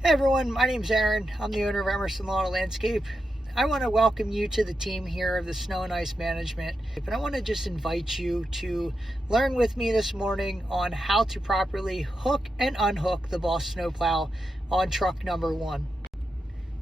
Hey everyone, my name's Aaron. I'm the owner of Emerson Lawn Landscape. I want to welcome you to the team here of the Snow and Ice Management. And I want to just invite you to learn with me this morning on how to properly hook and unhook the BOSS Snow Plow on truck number 1.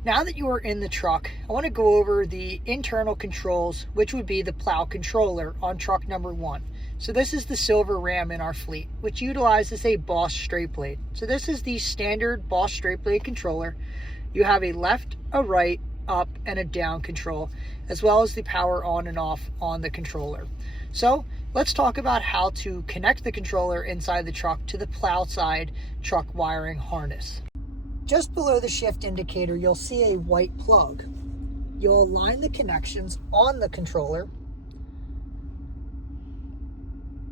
Now that you are in the truck, I want to go over the internal controls, which would be the plow controller on truck number 1. So this is the silver ram in our fleet, which utilizes a BOSS straight blade. So this is the standard BOSS straight blade controller. You have a left, a right, up, and a down control, as well as the power on and off on the controller. So let's talk about how to connect the controller inside the truck to the plow side truck wiring harness. Just below the shift indicator, you'll see a white plug. You'll align the connections on the controller.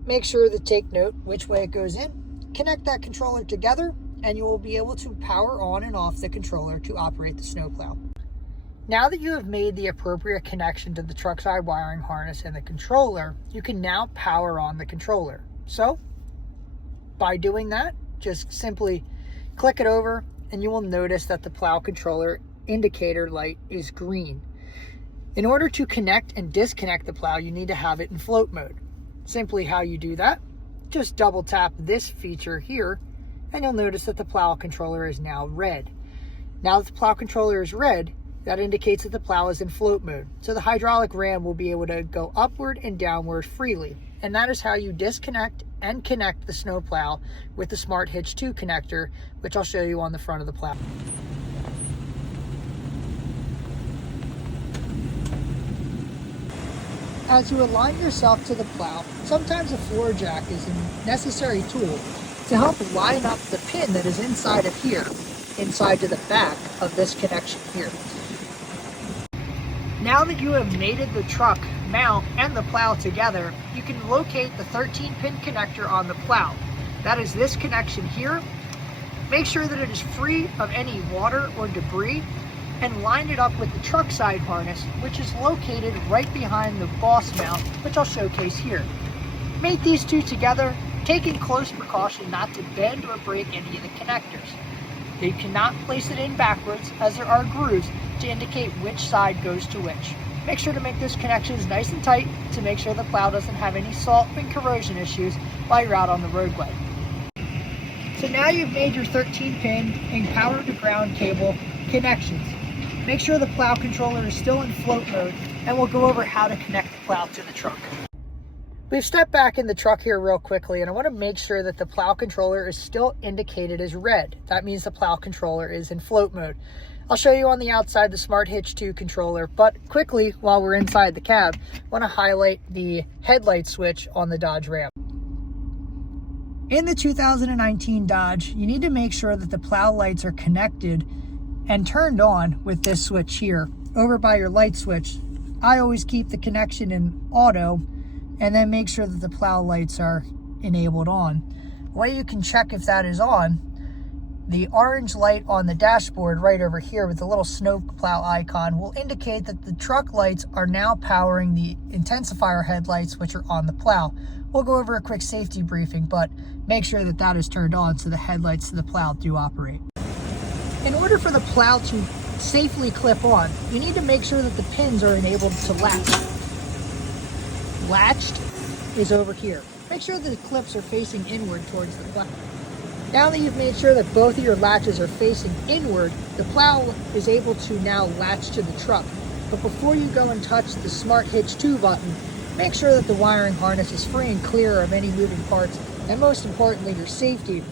Make sure to take note which way it goes in. Connect that controller together, and you will be able to power on and off the controller to operate the snowplow. Now that you have made the appropriate connection to the truck side wiring harness and the controller, you can now power on the controller. So, by doing that, just simply click it over, and you will notice that the plow controller indicator light is green. In order to connect and disconnect the plow, you need to have it in float mode. Simply how you do that, just double tap this feature here, and you'll notice that the plow controller is now red. Now that the plow controller is red, that indicates that the plow is in float mode. So the hydraulic ram will be able to go upward and downward freely. And that is how you disconnect and connect the snow plow with the Smart Hitch 2 connector, which I'll show you on the front of the plow. As you align yourself to the plow, sometimes a floor jack is a necessary tool to help line up the pin that is inside of here, inside to the back of this connection here. Now that you have mated the truck mount and the plow together, you can locate the 13-pin connector on the plow. That is this connection here. Make sure that it is free of any water or debris, and line it up with the truck side harness, which is located right behind the BOSS mount, which I'll showcase here. Mate these two together, taking close precaution not to bend or break any of the connectors. You cannot place it in backwards, as there are grooves to indicate which side goes to which. Make sure to make those connections nice and tight to make sure the plow doesn't have any salt and corrosion issues while you're out on the roadway. So now you've made your 13-pin and power to ground cable connections. Make sure the plow controller is still in float mode, and we'll go over how to connect the plow to the truck. We've stepped back in the truck here real quickly, and I want to make sure that the plow controller is still indicated as red. That means the plow controller is in float mode. I'll show you on the outside the Smart Hitch 2 controller, but quickly, while we're inside the cab, I want to highlight the headlight switch on the Dodge Ram. In the 2019 Dodge, you need to make sure that the plow lights are connected and turned on with this switch here. Over by your light switch, I always keep the connection in auto, and then make sure that the plow lights are enabled on. The way you can check if that is on, the orange light on the dashboard right over here with the little snow plow icon will indicate that the truck lights are now powering the intensifier headlights, which are on the plow. We'll go over a quick safety briefing, but make sure that that is turned on so the headlights to the plow do operate. In order for the plow to safely clip on, you need to make sure that the pins are enabled to latch. Latched is over here. Make sure that the clips are facing inward towards the plow. Now that you've made sure that both of your latches are facing inward, the plow is able to now latch to the truck. But before you go and touch the Smart Hitch 2 button, make sure that the wiring harness is free and clear of any moving parts, and most importantly, your safety.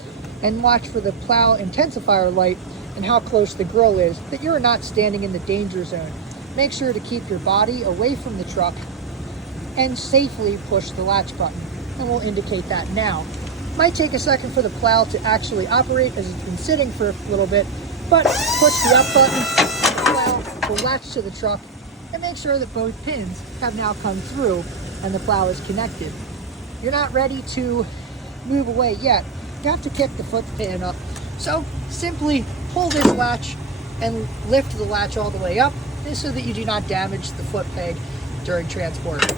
And watch for the plow intensifier light and how close the grill is, that you're not standing in the danger zone. Make sure to keep your body away from the truck and safely push the latch button, and we'll indicate that now. Might take a second for the plow to actually operate as it's been sitting for a little bit, but push the up button, the plow will latch to the truck, and make sure that both pins have now come through and the plow is connected. You're not ready to move away yet. You have to kick the foot pin up. So simply pull this latch and lift the latch all the way up, so that you do not damage the foot peg during transport.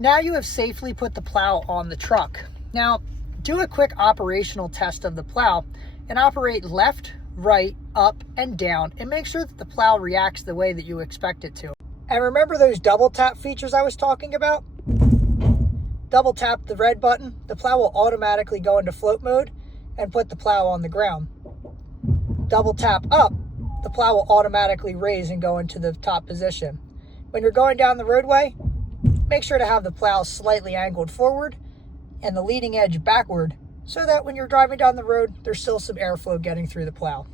Now you have safely put the plow on the truck. Now, do a quick operational test of the plow and operate left, right, up, and down, and make sure that the plow reacts the way that you expect it to. And remember those double tap features I was talking about? Double tap the red button, the plow will automatically go into float mode and put the plow on the ground. Double tap up, the plow will automatically raise and go into the top position. When you're going down the roadway, make sure to have the plow slightly angled forward and the leading edge backward, so that when you're driving down the road, there's still some airflow getting through the plow.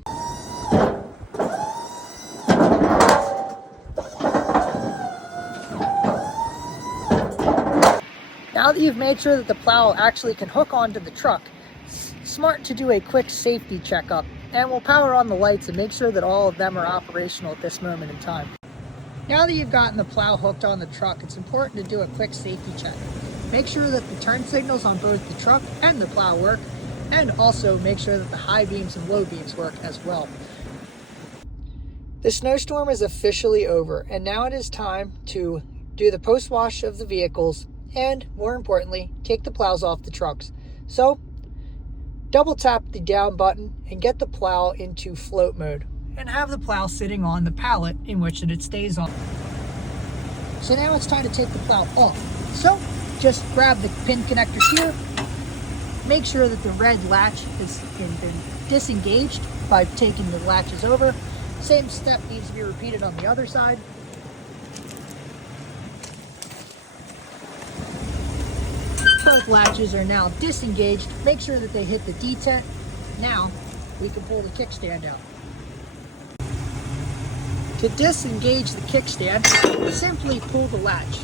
Now that you've made sure that the plow actually can hook onto the truck, it's smart to do a quick safety checkup, and we'll power on the lights and make sure that all of them are operational at this moment in time. Now that you've gotten the plow hooked on the truck, it's important to do a quick safety check. Make sure that the turn signals on both the truck and the plow work, and also make sure that the high beams and low beams work as well. The snowstorm is officially over, and now it is time to do the post-wash of the vehicles and, more importantly, take the plows off the trucks. So, double tap the down button and get the plow into float mode, and have the plow sitting on the pallet in which it stays on. So now it's time to take the plow off. So, just grab the pin connectors here, make sure that the red latch has been disengaged by taking the latches over. Same step needs to be repeated on the other side. Both latches are now disengaged. Make sure that they hit the detent. Now we can pull the kickstand out. To disengage the kickstand, simply pull the latch.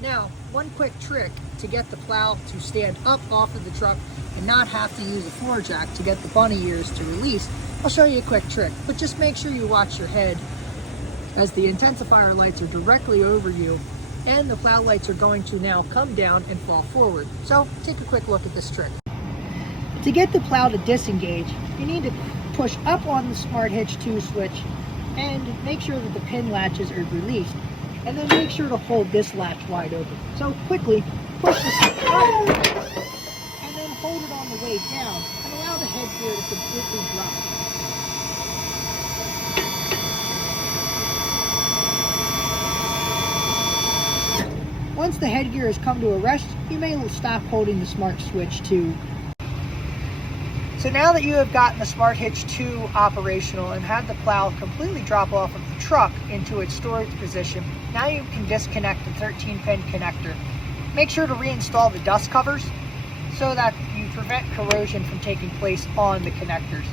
Now, one quick trick to get the plow to stand up off of the truck and not have to use a floor jack to get the bunny ears to release, I'll show you a quick trick, but just make sure you watch your head as the intensifier lights are directly over you and the plow lights are going to now come down and fall forward. So take a quick look at this trick. To get the plow to disengage, you need to push up on the Smart Hitch 2 switch and make sure that the pin latches are released, and then make sure to hold this latch wide open. So quickly push the switch up and then hold it on the way down and allow the head gear to completely drop. Once the headgear has come to a rest, you may stop holding the Smart Switch 2. So now that you have gotten the Smart Hitch 2 operational and had the plow completely drop off of the truck into its storage position, now you can disconnect the 13-pin connector. Make sure to reinstall the dust covers so that you prevent corrosion from taking place on the connectors.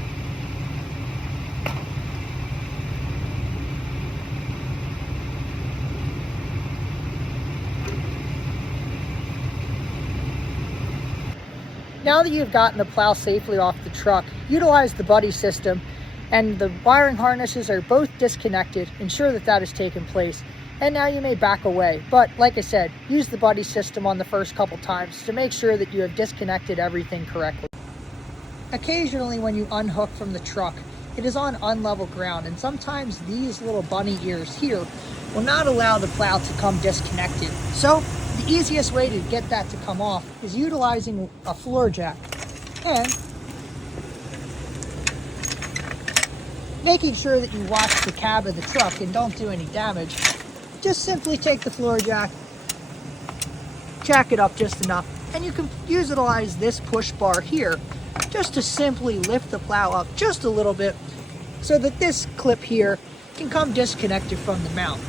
Now that you've gotten the plow safely off the truck, utilize the buddy system, and the wiring harnesses are both disconnected. Ensure that that has taken place, and now you may back away. But like I said, use the buddy system on the first couple times to make sure that you have disconnected everything correctly. Occasionally when you unhook from the truck, it is on unlevel ground, and sometimes these little bunny ears here will not allow the plow to come disconnected. So the easiest way to get that to come off is utilizing a floor jack and making sure that you watch the cab of the truck and don't do any damage. Just simply take the floor jack, jack it up just enough, and you can utilize this push bar here just to simply lift the plow up just a little bit so that this clip here can come disconnected from the mount.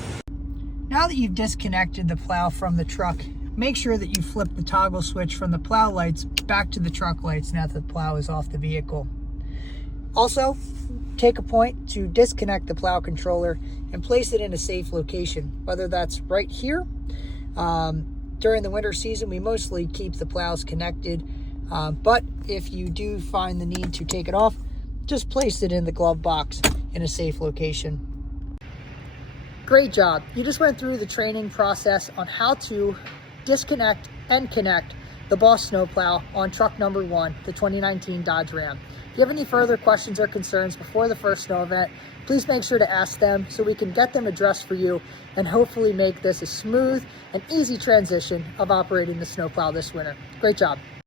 Now that you've disconnected the plow from the truck, make sure that you flip the toggle switch from the plow lights back to the truck lights now that the plow is off the vehicle. Also, take a point to disconnect the plow controller and place it in a safe location, whether that's right here. During the winter season, we mostly keep the plows connected, but if you do find the need to take it off, just place it in the glove box in a safe location. Great job. You just went through the training process on how to disconnect and connect the BOSS Snow Plow on truck number 1, the 2019 Dodge Ram. If you have any further questions or concerns before the first snow event, please make sure to ask them so we can get them addressed for you and hopefully make this a smooth and easy transition of operating the snowplow this winter. Great job.